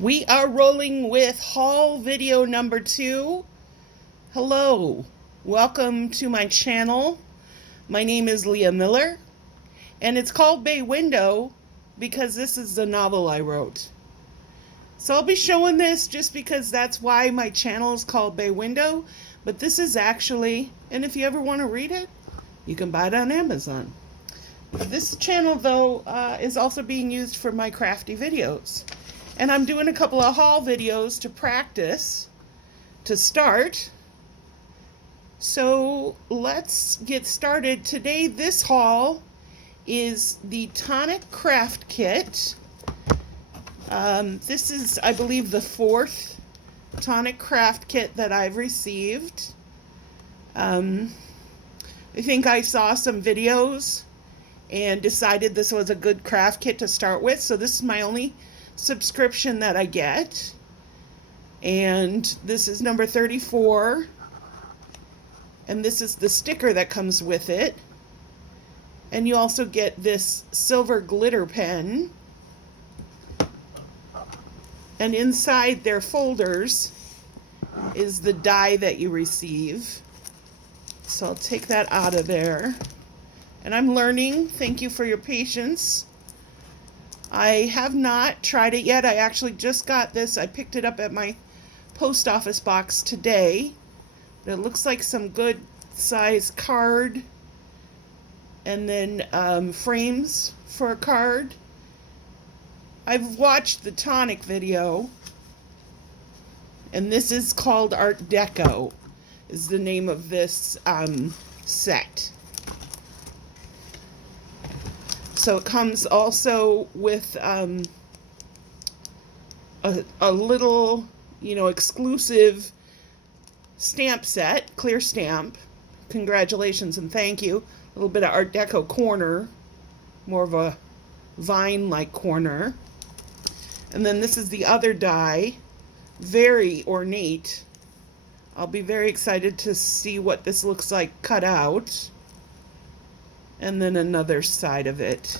We are rolling with haul video number 2. Hello, welcome to my channel. My name is Leah Miller, and it's called Bay Window because this is the novel I wrote. So I'll be showing this just because that's why my channel is called Bay Window, but this is actually, and if you ever want to read it, you can buy it on Amazon. This channel, though, is also being used for my crafty videos. And I'm doing a couple of haul videos to practice, to start. So let's get started. Today, this haul is the Tonic Craft Kit. This is, I believe, the 4th Tonic Craft Kit that I've received. I think I saw some videos and decided this was a good craft kit to start with. So this is my only subscription that I get, and this is number 34, and this is the sticker that comes with it, and you also get this silver glitter pen, and inside their folders is the die that you receive. So I'll take that out of there, and I'm learning. Thank you for your patience. I have not tried it yet. I actually just got this. I picked it up at my post office box today. It looks like some good size card, and then frames for a card. I've watched the Tonic video, and this is called Art Deco, is the name of this set. So it comes also with a little, exclusive stamp set, clear stamp. Congratulations and thank you. A little bit of Art Deco corner, more of a vine-like corner. And then this is the other die, very ornate. I'll be very excited to see what this looks like cut out. And then another side of it.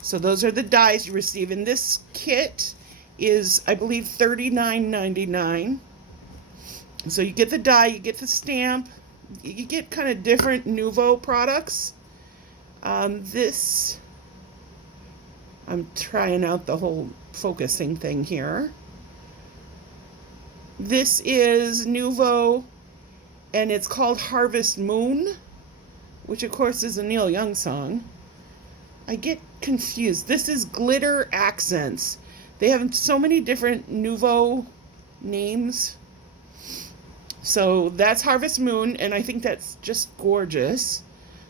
So those are the dies you receive. And this kit is, I believe, $39.99. So you get the die, you get the stamp, you get kind of different Nouveau products. This, I'm trying out the whole focusing thing here. This is Nouveau, and it's called Harvest Moon, which of course is a Neil Young song. I get confused. This is Glitter Accents. They have so many different Nouveau names. So that's Harvest Moon, and I think that's just gorgeous.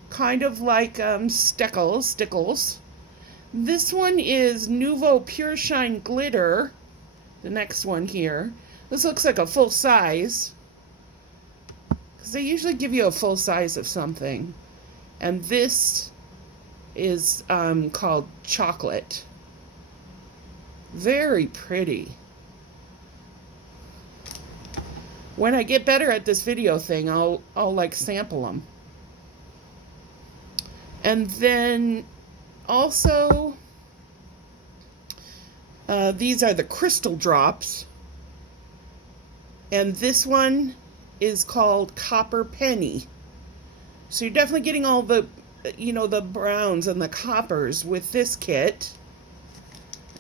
Kind of like Stickles. This one is Nouveau Pure Shine Glitter. The next one here. This looks like a full size, because they usually give you a full size of something. And this is called Chocolate. Very pretty. When I get better at this video thing, I'll like sample them. And then also these are the crystal drops. And this one is called Copper Penny. So you're definitely getting all the, the browns and the coppers with this kit.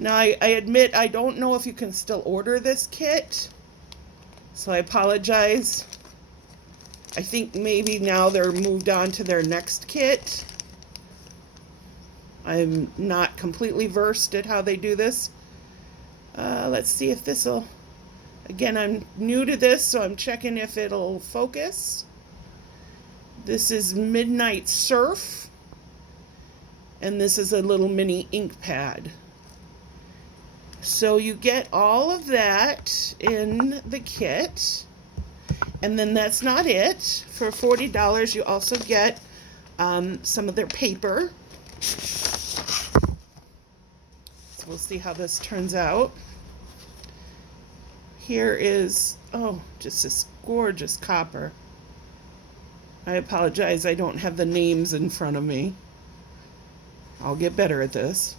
Now, I admit I don't know if you can still order this kit, so I apologize. I think maybe now they're moved on to their next kit. I'm not completely versed at how they do this. Let's see if this will... Again, I'm new to this, so I'm checking if it'll focus. This is Midnight Surf, and this is a little mini ink pad. So you get all of that in the kit, and then that's not it. For $40, you also get some of their paper. So we'll see how this turns out. Here is, just this gorgeous copper. I apologize, I don't have the names in front of me. I'll get better at this.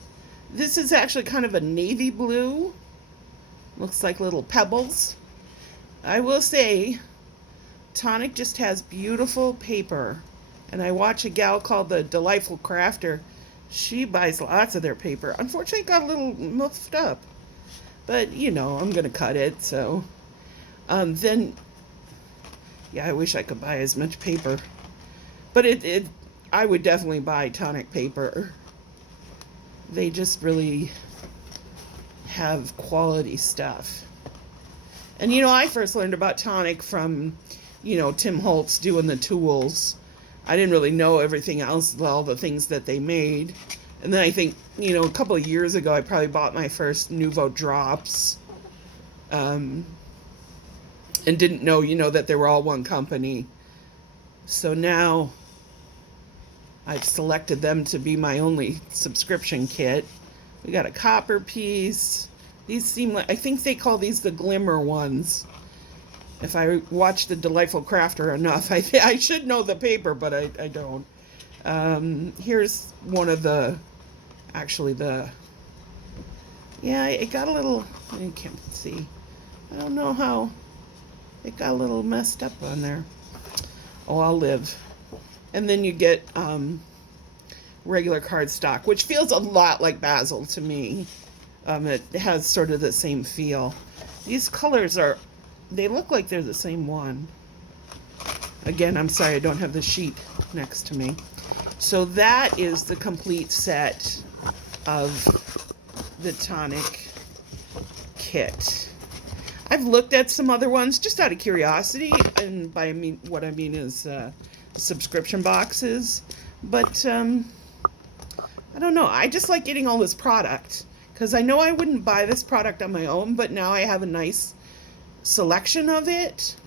This is actually kind of a navy blue. Looks like little pebbles. I will say, Tonic just has beautiful paper. And I watch a gal called the Delightful Crafter. She buys lots of their paper. Unfortunately, it got a little muffed up. But, I'm going to cut it. So, then, yeah, I wish I could buy as much paper. But I would definitely buy Tonic paper. They just really have quality stuff. And, I first learned about Tonic from, Tim Holtz doing the tools. I didn't really know everything else, all the things that they made. And then I think, a couple of years ago, I probably bought my first Nouveau drops. And didn't know, that they were all one company. So now I've selected them to be my only subscription kit. We got a copper piece. These seem like, I think they call these the glimmer ones. If I watch the Delightful Crafter enough, I should know the paper, but I don't. Here's one of the, yeah, it got a little, you can't see. I don't know how, it got a little messed up on there. Oh, I'll live. And then you get regular cardstock, which feels a lot like basil to me. It has sort of the same feel. These colors they look like they're the same one. Again, I'm sorry I don't have the sheet next to me. So that is the complete set of the Tonic kit. I've looked at some other ones just out of curiosity, and what I mean is subscription boxes. But I don't know. I just like getting all this product because I know I wouldn't buy this product on my own, but now I have a nice selection of it.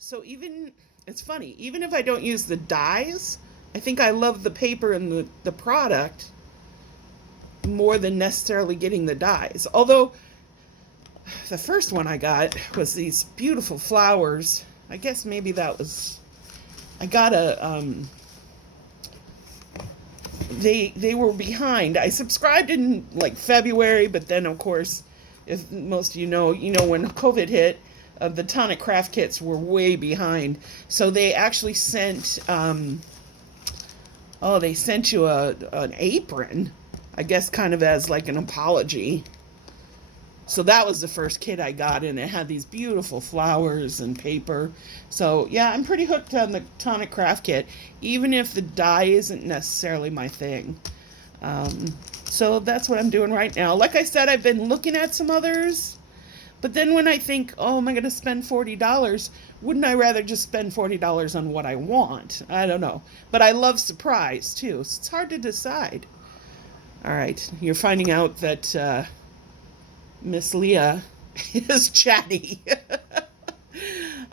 So it's funny, even if I don't use the dyes, I think I love the paper and the product more than necessarily getting the dyes. Although the first one I got was these beautiful flowers. I guess maybe that was, I got they were behind. I subscribed in like February, but then of course, if most of you know when COVID hit, the Tonic Craft Kits were way behind. So they actually sent, they sent you an apron, I guess kind of as like an apology. So that was the first kit I got, and it had these beautiful flowers and paper. So yeah, I'm pretty hooked on the Tonic Craft Kit, even if the dye isn't necessarily my thing. So that's what I'm doing right now. Like I said, I've been looking at some others, but then when I think, oh, am I going to spend $40? Wouldn't I rather just spend $40 on what I want? I don't know. But I love surprise, too. So it's hard to decide. All right, you're finding out that Miss Leah is chatty.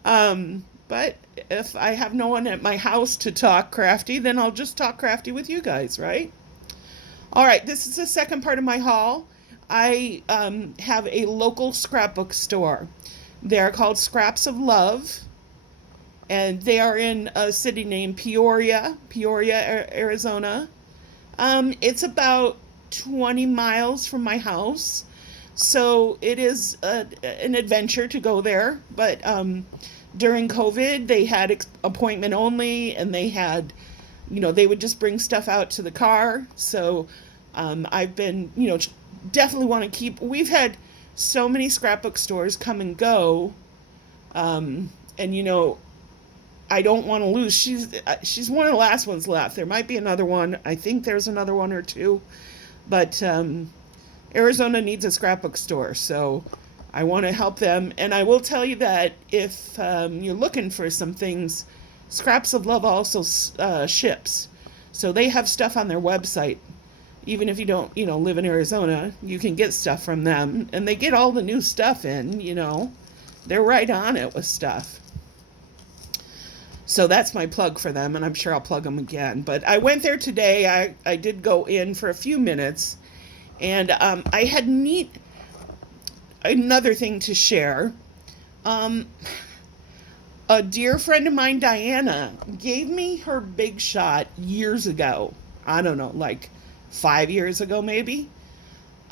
But if I have no one at my house to talk crafty, then I'll just talk crafty with you guys, right? All right, this is the second part of my haul. I have a local scrapbook store. They're called Scraps of Love, and they are in a city named Peoria, Arizona. It's about 20 miles from my house, so it is an adventure to go there. But during COVID, they had appointment only, and they had, they would just bring stuff out to the car. So I've been, definitely want to keep. We've had so many scrapbook stores come and go, and I don't want to lose. She's one of the last ones left. There might be another one. I think there's another one or two, but Arizona needs a scrapbook store, so I want to help them. And I will tell you that if you're looking for some things, Scraps of Love also ships, so they have stuff on their website. Even if you don't, live in Arizona, you can get stuff from them, and they get all the new stuff in. They're right on it with stuff. So that's my plug for them, and I'm sure I'll plug them again. But I went there today. I did go in for a few minutes, and I had another thing to share. A dear friend of mine, Diana, gave me her Big Shot years ago. I don't know, like 5 years ago maybe.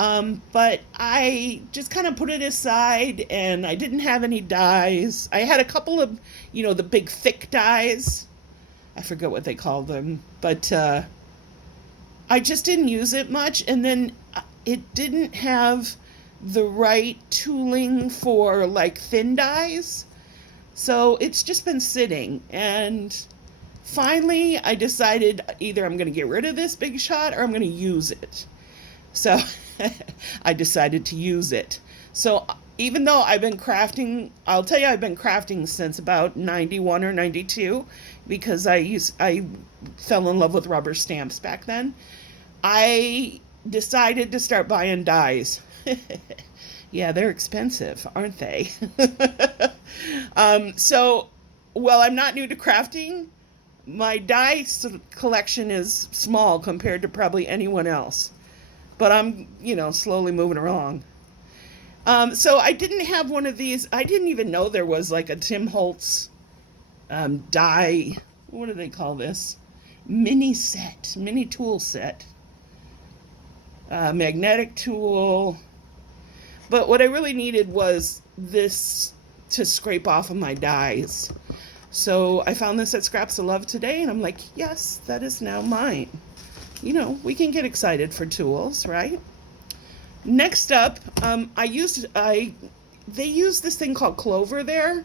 But I just kind of put it aside, and I didn't have any dies. I had a couple of, the big thick dies. I forget what they called them, but I just didn't use it much. And then it didn't have the right tooling for like thin dies. So it's just been sitting. And finally, I decided either I'm going to get rid of this Big Shot or I'm going to use it. So I decided to use it. So even though I've been crafting, I'll tell you, I've been crafting since about 91 or 92 because I fell in love with rubber stamps back then. I decided to start buying dies. Yeah, they're expensive, aren't they? So, well, I'm not new to crafting. My die collection is small compared to probably anyone else. But I'm, slowly moving along. So I didn't have one of these. I didn't even know there was like a Tim Holtz die. What do they call this? Mini tool set. Magnetic tool. But what I really needed was this to scrape off of my dies. So I found this at Scraps of Love today, and I'm like, yes, that is now mine. We can get excited for tools, right? Next up, they use this thing called Clover there,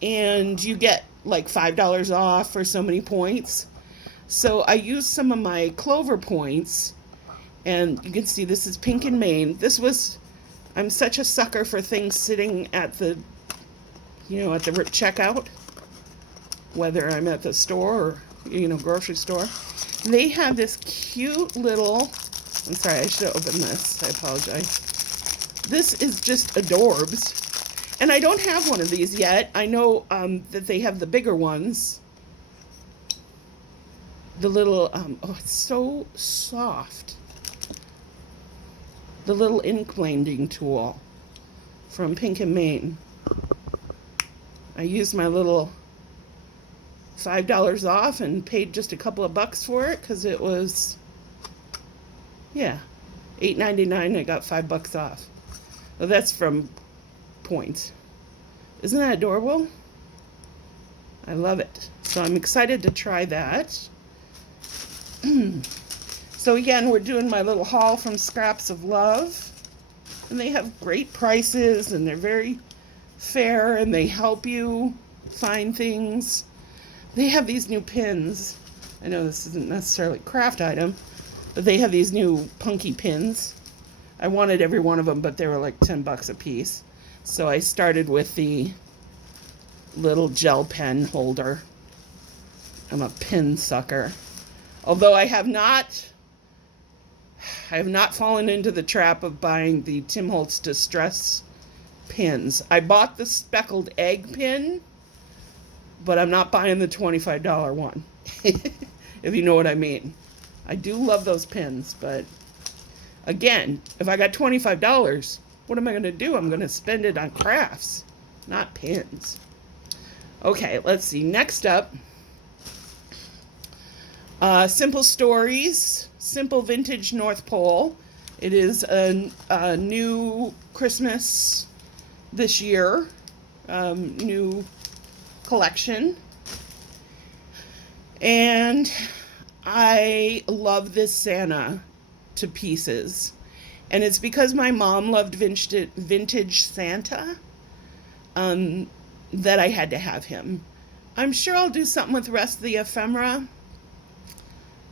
and you get like $5 off for so many points. So I used some of my Clover points, and you can see this is Pink and Main. I'm such a sucker for things sitting at the, at the checkout, whether I'm at the store or, grocery store. They have this cute little, I'm sorry, I should have opened this. I apologize. This is just adorbs. And I don't have one of these yet. I know that they have the bigger ones. The little, it's so soft. The little ink blending tool from Pink and Main. I used my little $5 off and paid just a couple of bucks for it because it was, $8.99. I got $5 off. Well, that's from points. Isn't that adorable? I love it. So I'm excited to try that. So again, we're doing my little haul from Scraps of Love. And they have great prices, and they're very fair, and they help you find things. They have these new pins. I know this isn't necessarily a craft item, but they have these new punky pins. I wanted every one of them, but they were like $10 a piece. So I started with the little gel pen holder. I'm a pin sucker. Although I have not fallen into the trap of buying the Tim Holtz Distress pins. I bought the speckled egg pin, but I'm not buying the $25 one, if you know what I mean. I do love those pins, but again, if I got $25, what am I going to do? I'm going to spend it on crafts, not pins. Okay, let's see. Next up, Simple Stories, Simple Vintage North Pole. It is a new Christmas this year, new collection. And I love this Santa to pieces. And it's because my mom loved vintage Santa that I had to have him. I'm sure I'll do something with the rest of the ephemera.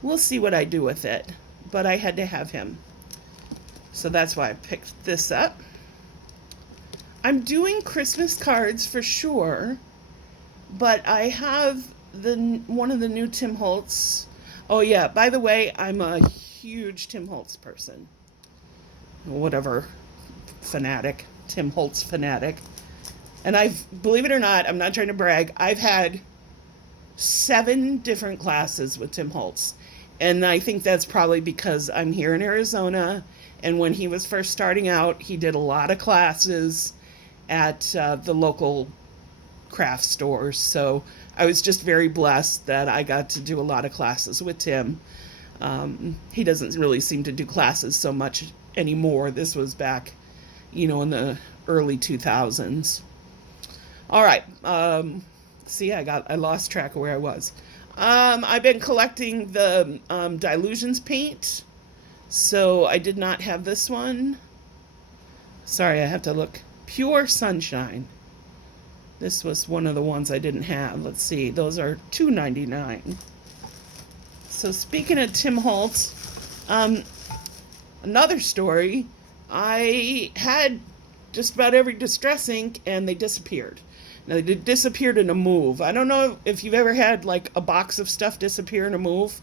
We'll see what I do with it. But I had to have him. So that's why I picked this up. I'm doing Christmas cards for sure. But I have one of the new Tim Holtz. Oh yeah, by the way, I'm a huge Tim Holtz person. Whatever, fanatic, Tim Holtz fanatic. And believe it or not, I'm not trying to brag, I've had 7 different classes with Tim Holtz. And I think that's probably because I'm here in Arizona, and when he was first starting out, he did a lot of classes at the local craft stores. So I was just very blessed that I got to do a lot of classes with Tim. He doesn't really seem to do classes so much anymore. This was back, in the early 2000s. All right. See, I lost track of where I was. I've been collecting the Dilutions paint. So I did not have this one. Sorry, I have to look. Pure Sunshine. This was one of the ones I didn't have. Let's see. Those are $2.99. So speaking of Tim Holtz, another story. I had just about every distress ink and they disappeared. Now, they disappeared in a move. I don't know if you've ever had like a box of stuff disappear in a move,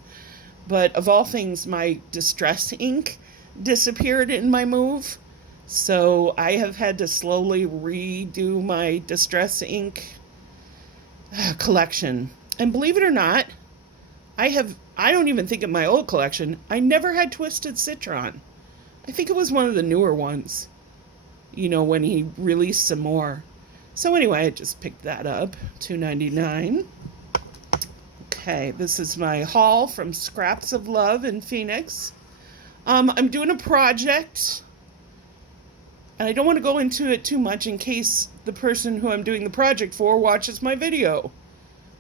but of all things, my distress ink disappeared in my move. So I have had to slowly redo my distress ink collection. And believe it or not, I don't even think in my old collection, I never had Twisted Citron. I think it was one of the newer ones, when he released some more. So anyway, I just picked that up, $2.99. Okay, this is my haul from Scraps of Love in Phoenix. I'm doing a project, and I don't want to go into it too much in case the person who I'm doing the project for watches my video.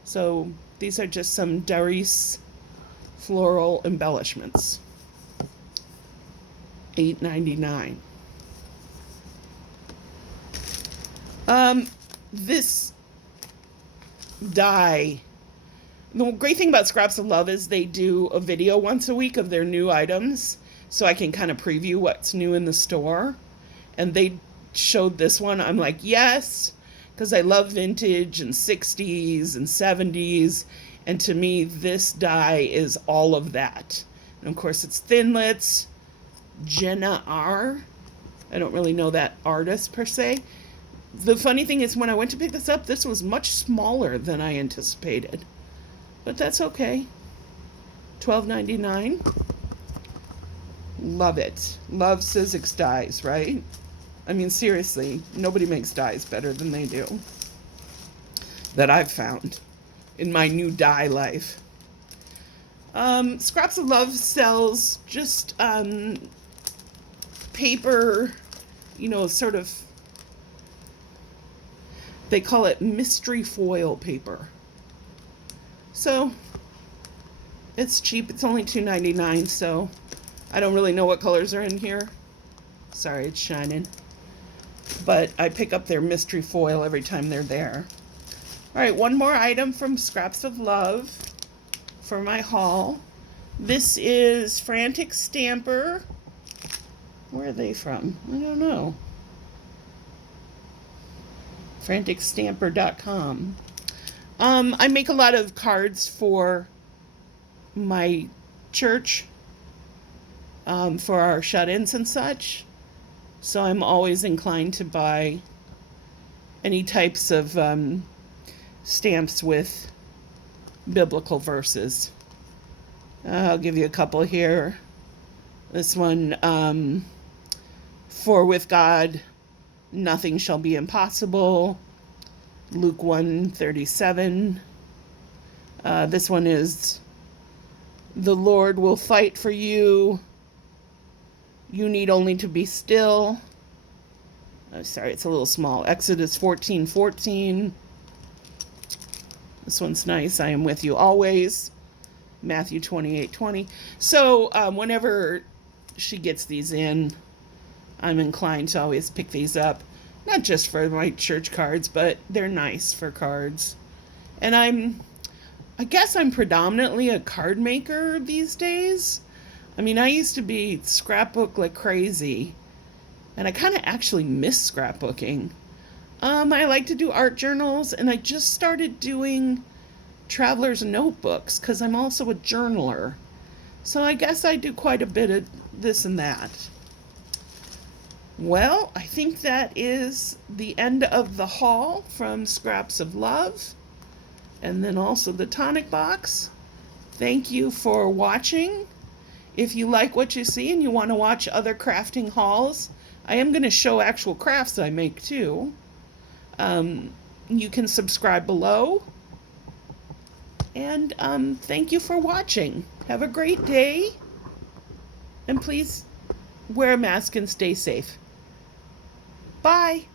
So these are just some Darice floral embellishments. $8.99. This die. The great thing about Scraps of Love is they do a video once a week of their new items, so I can kind of preview what's new in the store. And they showed this one. I'm like, yes, because I love vintage and 60s and 70s. And to me, this die is all of that. And of course, it's Thinlits, Jenna R. I don't really know that artist per se. The funny thing is, when I went to pick this up, this was much smaller than I anticipated. But that's okay. $12.99. Love it. Love Sizzix dies, right? I mean, seriously, nobody makes dies better than they do. That I've found in my new die life. Scraps of Love sells just paper, sort of, they call it mystery foil paper. So it's cheap. It's only $2.99, so I don't really know what colors are in here. Sorry, it's shining. But I pick up their mystery foil every time they're there. All right, one more item from Scraps of Love for my haul. This is Frantic Stamper. Where are they from? I don't know. FranticStamper.com. I make a lot of cards for my church, for our shut-ins and such. So I'm always inclined to buy any types of stamps with biblical verses. I'll give you a couple here. This one, for with God, nothing shall be impossible. Luke 1:37. This one is, the Lord will fight for you. You need only to be still. Sorry, it's a little small. Exodus 14:14. This one's nice. I am with you always. Matthew 28:20. So whenever she gets these in, I'm inclined to always pick these up. Not just for my church cards, but they're nice for cards. And I guess I'm predominantly a card maker these days. I mean, I used to be scrapbook like crazy, and I kind of actually miss scrapbooking. I like to do art journals, and I just started doing traveler's notebooks because I'm also a journaler. So I guess I do quite a bit of this and that. Well, I think that is the end of the haul from Scraps of Love, and then also the tonic box. Thank you for watching. If you like what you see and you want to watch other crafting hauls, I am going to show actual crafts I make too. You can subscribe below. And thank you for watching. Have a great day. And please wear a mask and stay safe. Bye.